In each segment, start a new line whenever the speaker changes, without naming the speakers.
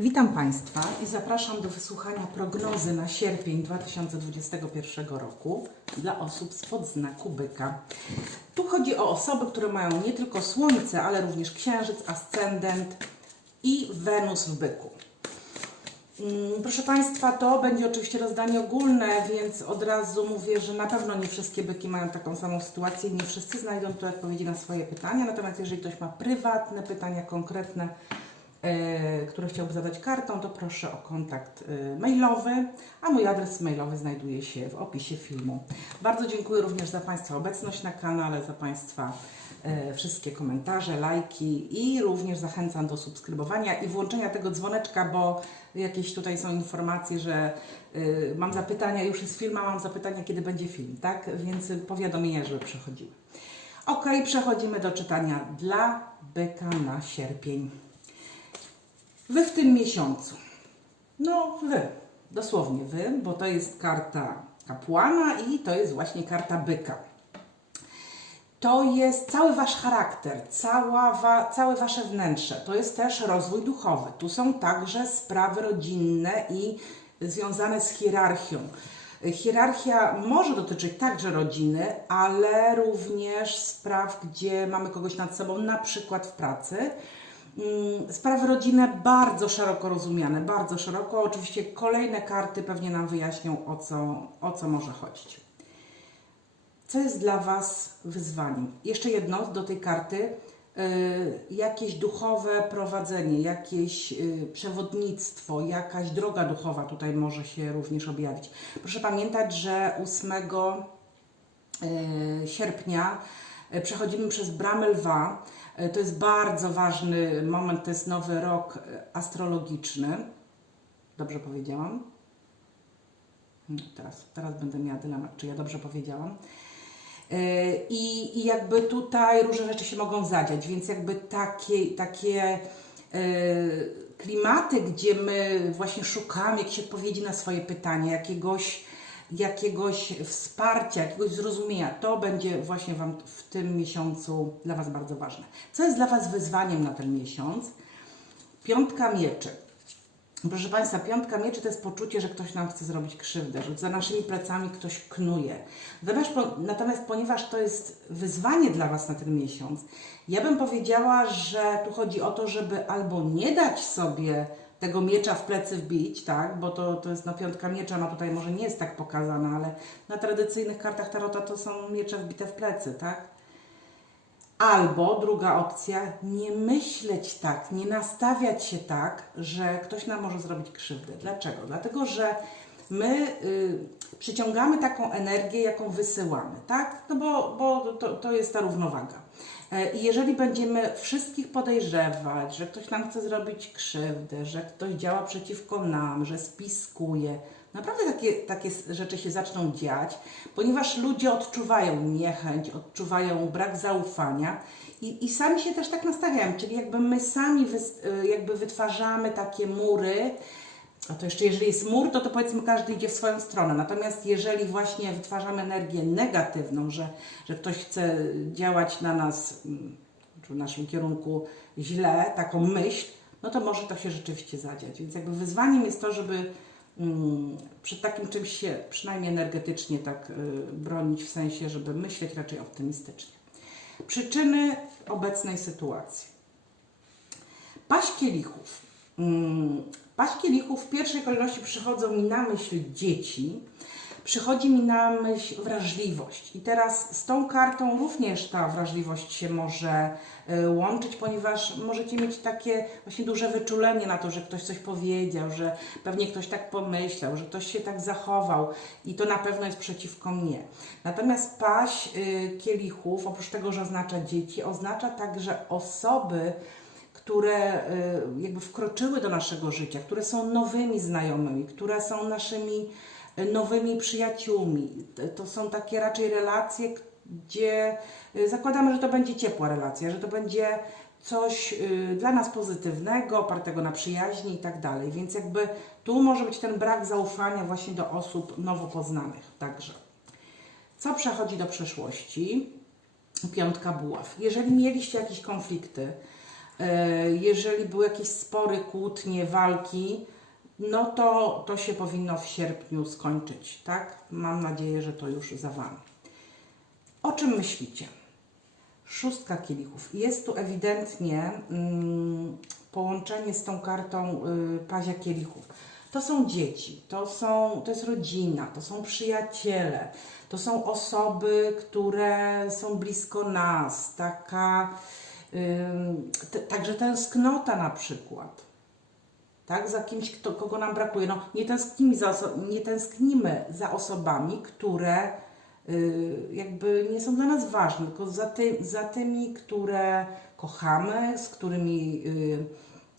Witam Państwa i zapraszam do wysłuchania prognozy na sierpień 2021 roku dla osób spod znaku byka. Tu chodzi o osoby, które mają nie tylko Słońce, ale również Księżyc, Ascendent i Wenus w byku. Mm, Proszę Państwa, to będzie oczywiście rozdanie ogólne, więc od razu mówię, że na pewno nie wszystkie byki mają taką samą sytuację, nie wszyscy znajdą tu odpowiedzi na swoje pytania, natomiast jeżeli ktoś ma prywatne pytania, konkretne, które chciałby zadać kartą, to proszę o kontakt e, mailowy, a mój adres mailowy znajduje się w opisie filmu. Bardzo dziękuję również za Państwa obecność na kanale, za Państwa e, wszystkie komentarze, lajki i również zachęcam do subskrybowania i włączenia tego dzwoneczka, bo jakieś tutaj są informacje, że mam zapytania, już jest film, a mam zapytania, kiedy będzie film, tak? Więc powiadomienia, żeby przechodziły. Ok, przechodzimy do czytania dla byka na sierpień. Wy w tym miesiącu. No, wy. Dosłownie wy, bo to jest karta kapłana i to jest właśnie karta byka. To jest cały wasz charakter, cała wa, całe wasze wnętrze. To jest też rozwój duchowy. Tu są także sprawy rodzinne i związane z hierarchią. Hierarchia może dotyczyć także rodziny, ale również spraw, gdzie mamy kogoś nad sobą, na przykład w pracy. Mm, Sprawy rodzinne bardzo szeroko rozumiane, bardzo szeroko. Oczywiście kolejne karty pewnie nam wyjaśnią, o co, o co może chodzić. Co jest dla Was wyzwaniem? Jeszcze jedno do tej karty. y, jakieś duchowe prowadzenie, jakieś y, przewodnictwo, jakaś droga duchowa tutaj może się również objawić. Proszę pamiętać, że 8 y, sierpnia przechodzimy przez bramę lwa. Y, To jest bardzo ważny moment, to jest nowy rok y, astrologiczny. Dobrze powiedziałam? Hmm, Teraz, teraz będę miała dylemat, czy ja dobrze powiedziałam. Yy, I, I jakby tutaj różne rzeczy się mogą zadziać, więc jakby takie, takie klimaty, gdzie my właśnie szukamy jakiejś odpowiedzi na swoje pytania, jakiegoś, jakiegoś wsparcia, jakiegoś zrozumienia, to będzie właśnie Wam w tym miesiącu dla Was bardzo ważne. Co jest dla Was wyzwaniem na ten miesiąc? Piątka mieczy. Proszę Państwa, piątka mieczy to jest poczucie, że ktoś nam chce zrobić krzywdę, że za naszymi plecami ktoś knuje. Natomiast, natomiast ponieważ to jest wyzwanie dla Was na ten miesiąc, ja bym powiedziała, że tu chodzi o to, żeby albo nie dać sobie tego miecza w plecy wbić, tak, bo to, to jest no, piątka miecza, no tutaj może nie jest tak pokazana, ale na tradycyjnych kartach tarota to są miecze wbite w plecy, tak? Albo druga opcja, nie myśleć tak, nie nastawiać się tak, że ktoś nam może zrobić krzywdę. Dlaczego? Dlatego, że my y, przyciągamy taką energię, jaką wysyłamy, tak? No bo, bo to, to jest ta równowaga. E, I jeżeli będziemy wszystkich podejrzewać, że ktoś nam chce zrobić krzywdę, że ktoś działa przeciwko nam, że spiskuje, naprawdę takie, takie rzeczy się zaczną dziać, ponieważ ludzie odczuwają niechęć, odczuwają brak zaufania i, i sami się też tak nastawiają, czyli jakby my sami wys, y, jakby wytwarzamy takie mury, a to jeszcze jeżeli jest mur, to to powiedzmy każdy idzie w swoją stronę. Natomiast jeżeli właśnie wytwarzamy energię negatywną, że, że ktoś chce działać na nas, mm, czy w naszym kierunku źle, taką myśl, no to może to się rzeczywiście zadziać. Więc jakby wyzwaniem jest to, żeby mm, przed takim czymś się przynajmniej energetycznie tak y, bronić, w sensie, żeby myśleć raczej optymistycznie. Przyczyny obecnej sytuacji. Paść kielichów. Mm, Paść kielichów w pierwszej kolejności przychodzą mi na myśl dzieci, przychodzi mi na myśl wrażliwość. I teraz z tą kartą również ta wrażliwość się może y, łączyć, ponieważ możecie mieć takie właśnie duże wyczulenie na to, że ktoś coś powiedział, że pewnie ktoś tak pomyślał, że ktoś się tak zachował i to na pewno jest przeciwko mnie. Natomiast paść y, kielichów, oprócz tego, że oznacza dzieci, oznacza także osoby, które y, jakby wkroczyły do naszego życia, które są nowymi znajomymi, które są naszymi y, nowymi przyjaciółmi. To są takie raczej relacje, gdzie y, zakładamy, że to będzie ciepła relacja, że to będzie coś dla nas pozytywnego, opartego na przyjaźni i tak dalej. Więc jakby tu może być ten brak zaufania właśnie do osób nowo poznanych także. Co przechodzi do przeszłości? Piątka buław. Jeżeli mieliście jakieś konflikty, Jeżeli były jakieś spory, kłótnie, walki, no to to się powinno w sierpniu skończyć, tak? Mam nadzieję, że to już za Wami. O czym myślicie? Szóstka kielichów. Jest tu ewidentnie mm, połączenie z tą kartą y, pazia kielichów. To są dzieci, to, są, to jest rodzina, to są przyjaciele, to są osoby, które są blisko nas, taka, także tęsknota na przykład tak, za kimś, kto, kogo nam brakuje. No, nie, tęsknimy za nie tęsknimy za osobami, które y, jakby nie są dla nas ważne, tylko za, ty, za tymi, które kochamy, z którymi y,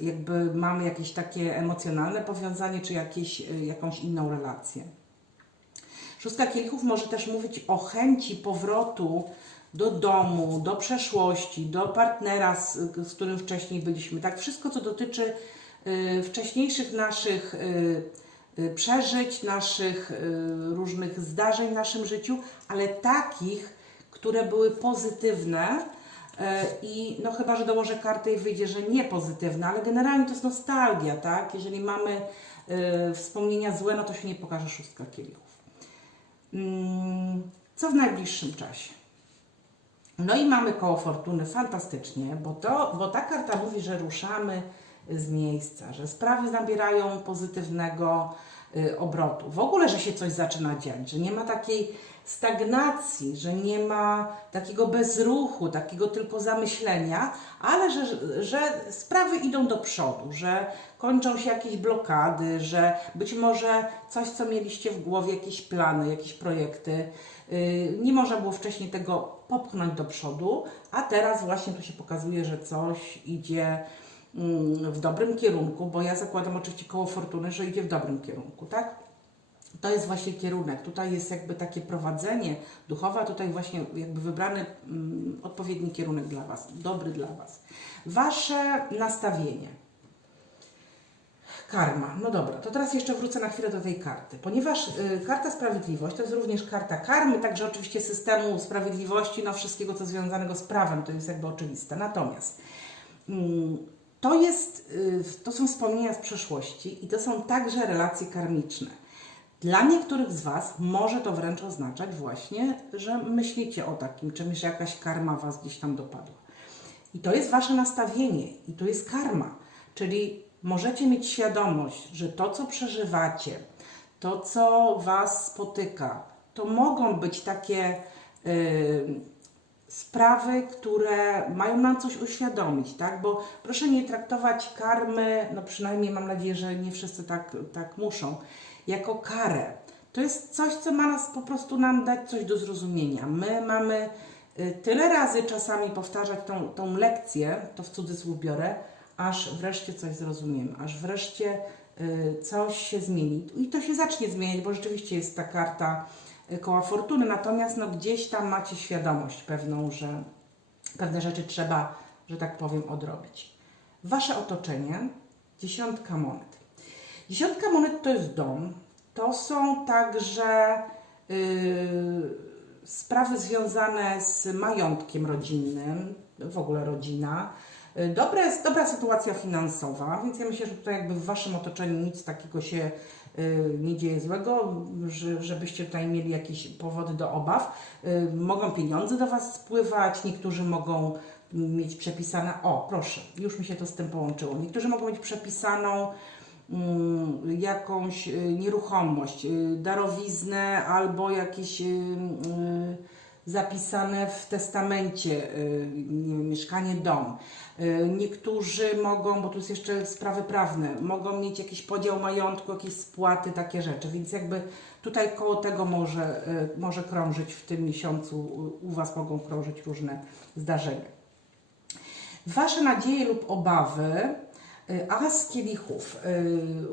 jakby mamy jakieś takie emocjonalne powiązanie, czy jakieś, y, jakąś inną relację. Szóstka kielichów może też mówić o chęci powrotu do domu, do przeszłości, do partnera, z, z którym wcześniej byliśmy. Tak, wszystko, co dotyczy y, wcześniejszych naszych y, y, przeżyć, naszych różnych zdarzeń w naszym życiu, ale takich, które były pozytywne. I no chyba, że dołożę kartę i wyjdzie, że nie pozytywne, ale generalnie to jest nostalgia, tak? Jeżeli mamy y, wspomnienia złe, no to się nie pokaże szóstka kielichów. Mm, Co w najbliższym czasie? No i mamy koło fortuny, fantastycznie, bo, to, bo ta karta mówi, że ruszamy z miejsca, że sprawy nabierają pozytywnego y, obrotu. W ogóle, że się coś zaczyna dziać, że nie ma takiej stagnacji, że nie ma takiego bezruchu, takiego tylko zamyślenia, ale że, że sprawy idą do przodu, że kończą się jakieś blokady, że być może coś, co mieliście w głowie, jakieś plany, jakieś projekty, yy, nie można było wcześniej tego popchnąć do przodu, a teraz właśnie tu się pokazuje, że coś idzie mm, w dobrym kierunku, bo ja zakładam oczywiście koło fortuny, że idzie w dobrym kierunku, tak? To jest właśnie kierunek. Tutaj jest jakby takie prowadzenie duchowe, a tutaj właśnie jakby wybrany mm, odpowiedni kierunek dla Was, dobry dla Was. Wasze nastawienie. Karma. No dobra, to teraz jeszcze wrócę na chwilę do tej karty. Ponieważ y, karta sprawiedliwość to jest również karta karmy, także oczywiście systemu sprawiedliwości, no wszystkiego co związanego z prawem, to jest jakby oczywiste. Natomiast mm, to jest, y, to są wspomnienia z przeszłości i to są także relacje karmiczne. Dla niektórych z Was może to wręcz oznaczać właśnie, że myślicie o takim czymś, że jakaś karma Was gdzieś tam dopadła. I to jest Wasze nastawienie, i to jest karma. Czyli możecie mieć świadomość, że to, co przeżywacie, to, co Was spotyka, to mogą być takie y, sprawy, które mają nam coś uświadomić, tak? Bo proszę nie traktować karmy, no przynajmniej mam nadzieję, że nie wszyscy tak, tak muszą, jako karę. To jest coś, co ma nas po prostu nam dać coś do zrozumienia. My mamy y, tyle razy czasami powtarzać tą, tą lekcję, to w cudzysłów biorę, aż wreszcie coś zrozumiemy, aż wreszcie y, coś się zmieni. I to się zacznie zmieniać, bo rzeczywiście jest ta karta y, koła fortuny, natomiast no, gdzieś tam macie świadomość pewną, że pewne rzeczy trzeba, że tak powiem, odrobić. Wasze otoczenie, dziesiątka monet. Dziesiątka monet to jest dom, to są także yy, sprawy związane z majątkiem rodzinnym, w ogóle rodzina. Yy, Dobra, dobra sytuacja finansowa, więc ja myślę, że tutaj jakby w Waszym otoczeniu nic takiego się yy, nie dzieje złego, że, żebyście tutaj mieli jakieś powody do obaw. Yy, Mogą pieniądze do Was spływać, niektórzy mogą mieć przepisane, o proszę, już mi się to z tym połączyło, niektórzy mogą mieć przepisaną mm, jakąś y, nieruchomość, y, darowiznę albo jakieś y, y, zapisane w testamencie y, wiem, mieszkanie, dom. Y, Niektórzy mogą, bo tu jest jeszcze sprawy prawne, mogą mieć jakiś podział majątku, jakieś spłaty, takie rzeczy, więc jakby tutaj koło tego może, y, może krążyć w tym miesiącu, u- Was mogą krążyć różne zdarzenia. Wasze nadzieje lub obawy, as kielichów.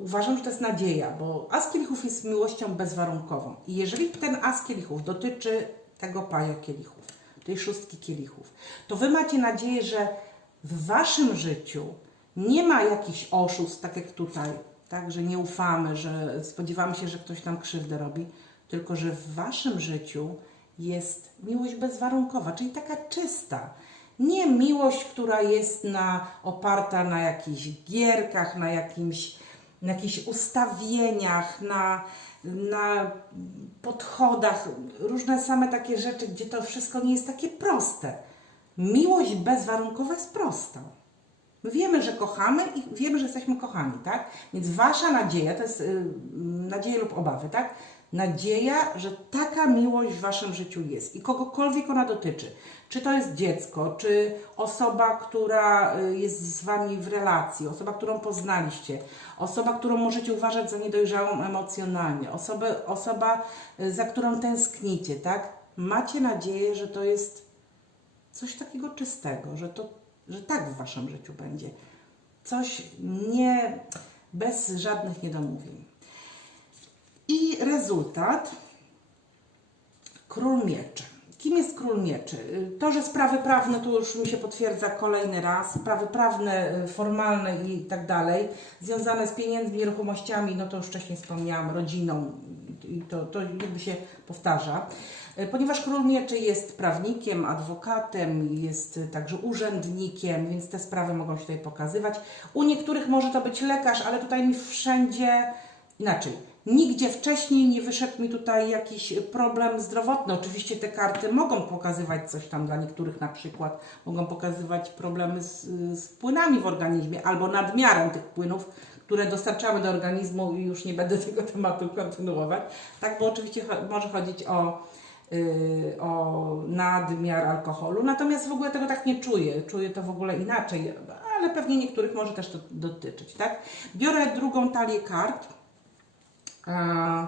Uważam, że to jest nadzieja, bo as kielichów jest miłością bezwarunkową. I jeżeli ten as kielichów dotyczy tego paja kielichów, tej szóstki kielichów, to wy macie nadzieję, że w waszym życiu nie ma jakichś oszustw, tak jak tutaj, tak, że nie ufamy, że spodziewamy się, że ktoś nam krzywdę robi, tylko że w waszym życiu jest miłość bezwarunkowa, czyli taka czysta. Nie miłość, która jest na, oparta na jakichś gierkach, na, jakimś, na jakichś ustawieniach, na, na podchodach, różne same takie rzeczy, gdzie to wszystko nie jest takie proste. Miłość bezwarunkowa jest prosta. My wiemy, że kochamy i wiemy, że jesteśmy kochani, tak? Więc wasza nadzieja to jest y, nadzieja lub obawy, tak? Nadzieja, że taka miłość w waszym życiu jest i kogokolwiek ona dotyczy. Czy to jest dziecko, czy osoba, która y, jest z wami w relacji, osoba, którą poznaliście, osoba, którą możecie uważać za niedojrzałą emocjonalnie, osobę, osoba, y, za którą tęsknicie, tak? Macie nadzieję, że to jest coś takiego czystego, że to, że tak w waszym życiu będzie. Coś nie, bez żadnych niedomówień. I rezultat, król mieczy. Kim jest król mieczy? To, że sprawy prawne, tu już mi się potwierdza kolejny raz, sprawy prawne, y, formalne i tak dalej, związane z pieniędzmi, nieruchomościami, no to już wcześniej wspomniałam, rodziną i to, to jakby się powtarza. Y, Ponieważ król mieczy jest prawnikiem, adwokatem, jest także urzędnikiem, więc te sprawy mogą się tutaj pokazywać. U niektórych może to być lekarz, ale tutaj mi wszędzie inaczej. Nigdzie wcześniej nie wyszedł mi tutaj jakiś problem zdrowotny. Oczywiście te karty mogą pokazywać coś tam dla niektórych na przykład, mogą pokazywać problemy z, z płynami w organizmie albo nadmiarem tych płynów, które dostarczamy do organizmu i już nie będę tego tematu kontynuować. Tak, bo oczywiście może chodzić o, yy, o nadmiar alkoholu, natomiast w ogóle tego tak nie czuję. Czuję to w ogóle inaczej, ale pewnie niektórych może też to dotyczyć, tak? Biorę drugą talię kart. E,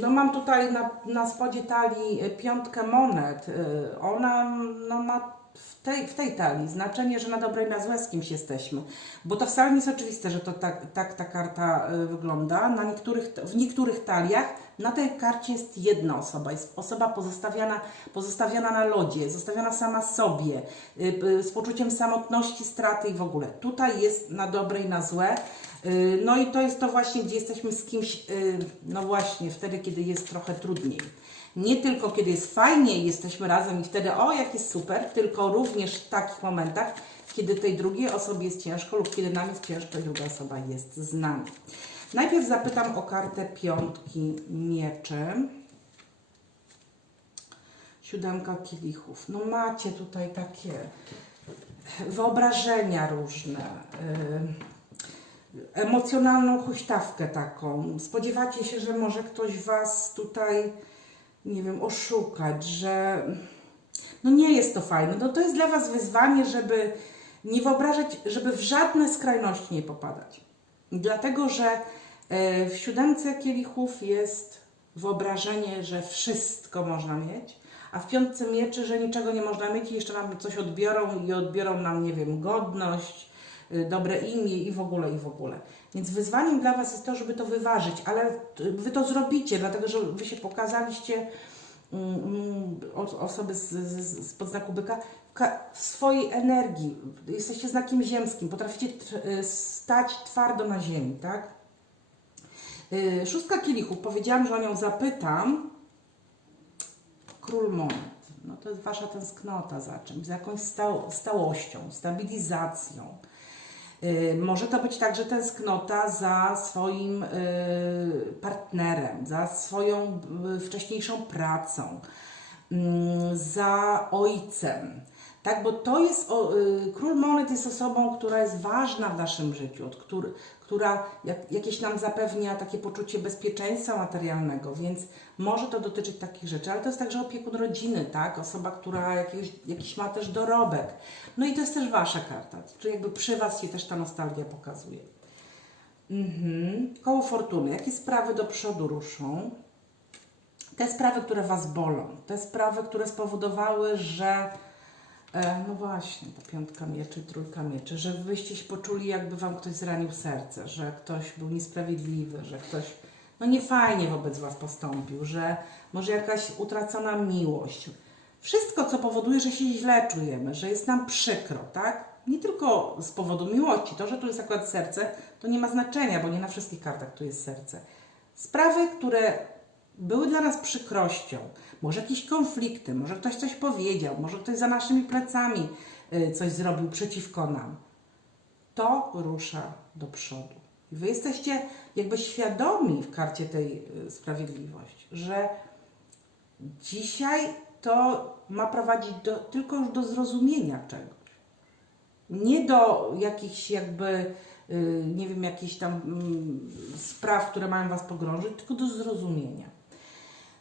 No mam tutaj na, na spodzie talii e, piątkę monet. E, Ona no, ma w tej, w tej talii znaczenie, że na dobre i na złe z kimś jesteśmy. Bo to wcale nie jest oczywiste, że to tak, tak ta karta wygląda. Na niektórych, w niektórych taliach na tej karcie jest jedna osoba. Jest osoba pozostawiana, pozostawiona na lodzie, zostawiona sama sobie, y, y, z poczuciem samotności, straty i w ogóle. Tutaj jest na dobre i na złe. Y, No i to jest to właśnie, gdzie jesteśmy z kimś, no właśnie, wtedy, kiedy jest trochę trudniej. Nie tylko kiedy jest fajnie jesteśmy razem i wtedy, o, jak jest super, tylko również w takich momentach, kiedy tej drugiej osobie jest ciężko lub kiedy nam jest ciężko druga osoba jest z nami. Najpierw zapytam o kartę piątki mieczy. Siódemka kielichów. No macie tutaj takie wyobrażenia różne. y, emocjonalną huśtawkę taką. Spodziewacie się, że może ktoś Was tutaj, nie wiem, oszukać, że no nie jest to fajne. No to jest dla Was wyzwanie, żeby nie wyobrażać, żeby w żadne skrajności nie popadać. Dlatego, że w siódemce kielichów jest wyobrażenie, że wszystko można mieć, a w piątce mieczy, że niczego nie można mieć i jeszcze nam coś odbiorą i odbiorą nam, nie wiem, godność, y, dobre imię i w ogóle, i w ogóle. Więc wyzwaniem dla Was jest to, żeby to wyważyć, ale Wy to zrobicie, dlatego że Wy się pokazaliście mm, mm, osoby z, z, z podznaku byka ka- w swojej energii. Jesteście znakiem ziemskim, potraficie tr- y, stać twardo na ziemi, tak? Y, Szóstka kielichów, powiedziałam, że o nią zapytam. Król monet. No to jest wasza tęsknota za czymś, za jakąś stał, stałością, stabilizacją. Y, Może to być także tęsknota za swoim y, partnerem, za swoją wcześniejszą pracą, mm, za ojcem. Tak, bo to jest, o, y, król monet jest osobą, która jest ważna w naszym życiu, od który, która jak, jakieś nam zapewnia takie poczucie bezpieczeństwa materialnego, więc może to dotyczyć takich rzeczy, ale to jest także opiekun rodziny, tak? Osoba, która jakiś ma też dorobek. No i to jest też Wasza karta, czyli jakby przy Was się też ta nostalgia pokazuje. Mhm. Koło fortuny. Jakie sprawy do przodu ruszą? Te sprawy, które Was bolą, te sprawy, które spowodowały, że E, no właśnie, ta piątka mieczy, trójka mieczy, że wyście się poczuli, jakby wam ktoś zranił serce, że ktoś był niesprawiedliwy, że ktoś no niefajnie wobec was postąpił, że może jakaś utracona miłość. Wszystko, co powoduje, że się źle czujemy, że jest nam przykro, tak? Nie tylko z powodu miłości. To, że tu jest akurat serce, to nie ma znaczenia, bo nie na wszystkich kartach tu jest serce. Sprawy, które były dla nas przykrością, może jakieś konflikty, może ktoś coś powiedział, może ktoś za naszymi plecami y, coś zrobił przeciwko nam, to rusza do przodu. Wy jesteście jakby świadomi w karcie tej y, sprawiedliwości, że dzisiaj to ma prowadzić do, tylko już do zrozumienia czegoś. Nie do jakichś jakby, y, nie wiem, jakichś tam mm, spraw, które mają Was pogrążyć, tylko do zrozumienia.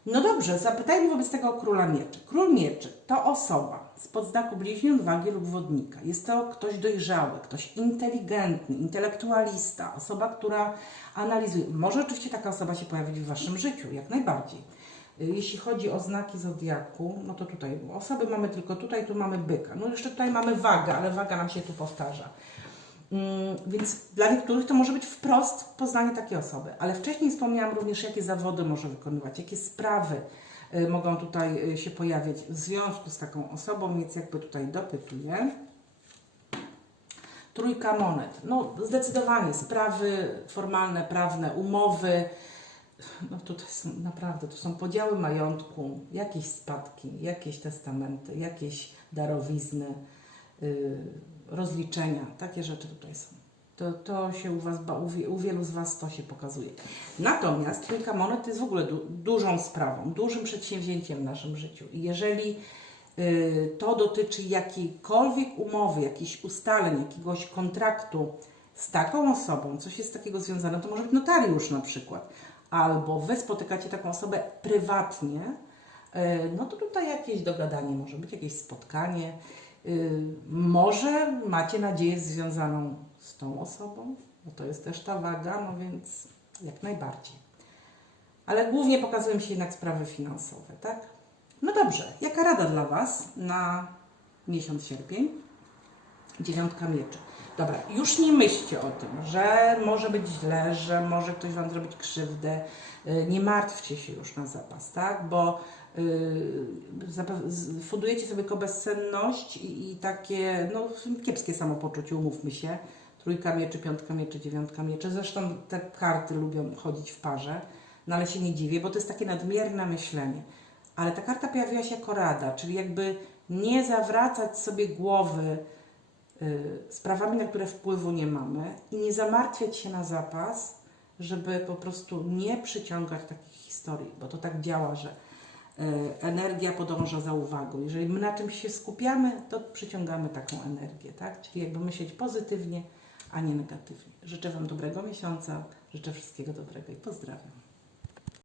No dobrze, zapytajmy wobec tego króla mieczy. Król mieczy to osoba z podznaku bliźniąt, wagi lub wodnika. Jest to ktoś dojrzały, ktoś inteligentny, intelektualista, osoba, która analizuje. Może oczywiście taka osoba się pojawić w Waszym życiu, jak najbardziej. Y, Jeśli chodzi o znaki zodiaku, no to tutaj osoby mamy tylko tutaj, tu mamy byka. No jeszcze tutaj mamy wagę, ale waga nam się tu powtarza. Mm, Więc dla niektórych to może być wprost poznanie takiej osoby. Ale wcześniej wspomniałam również, jakie zawody może wykonywać, jakie sprawy y, mogą tutaj y, się pojawiać w związku z taką osobą, więc jakby tutaj dopytuję. Trójka monet. No zdecydowanie sprawy formalne, prawne, umowy. No tutaj są naprawdę, to są podziały majątku, jakieś spadki, jakieś testamenty, jakieś darowizny, rozliczenia. Takie rzeczy tutaj są. To, to się u Was, u wielu z Was to się pokazuje. Natomiast trójka monet jest w ogóle du, dużą sprawą, dużym przedsięwzięciem w naszym życiu. I jeżeli y, to dotyczy jakiejkolwiek umowy, jakichś ustaleń, jakiegoś kontraktu z taką osobą, coś jest takiego związane, to może być notariusz na przykład, albo Wy spotykacie taką osobę prywatnie, y, no to tutaj jakieś dogadanie może być, jakieś spotkanie. Y, Może macie nadzieję związaną z tą osobą, bo to jest też ta waga, no więc jak najbardziej. Ale głównie pokazują się jednak sprawy finansowe, tak? No dobrze, jaka rada dla Was na miesiąc sierpień? Dziewiątka mieczy. Dobra, już nie myślcie o tym, że może być źle, że może ktoś Wam zrobić krzywdę. Y, Nie martwcie się już na zapas, tak? Bo fundujecie sobie tylko bezsenność i, i takie no, kiepskie samopoczucie, umówmy się. Trójka mieczy, piątka mieczy, dziewiątka mieczy. Zresztą te karty lubią chodzić w parze, no ale się nie dziwię, bo to jest takie nadmierne myślenie. Ale ta karta pojawiła się jako rada, czyli jakby nie zawracać sobie głowy y, sprawami, na które wpływu nie mamy i nie zamartwiać się na zapas, żeby po prostu nie przyciągać takich historii, bo to tak działa, że y, energia podąża za uwagą. Jeżeli my na czymś się skupiamy, to przyciągamy taką energię, tak? Czyli jakby myśleć pozytywnie, a nie negatywnie. Życzę Wam dobrego miesiąca, życzę wszystkiego dobrego i pozdrawiam.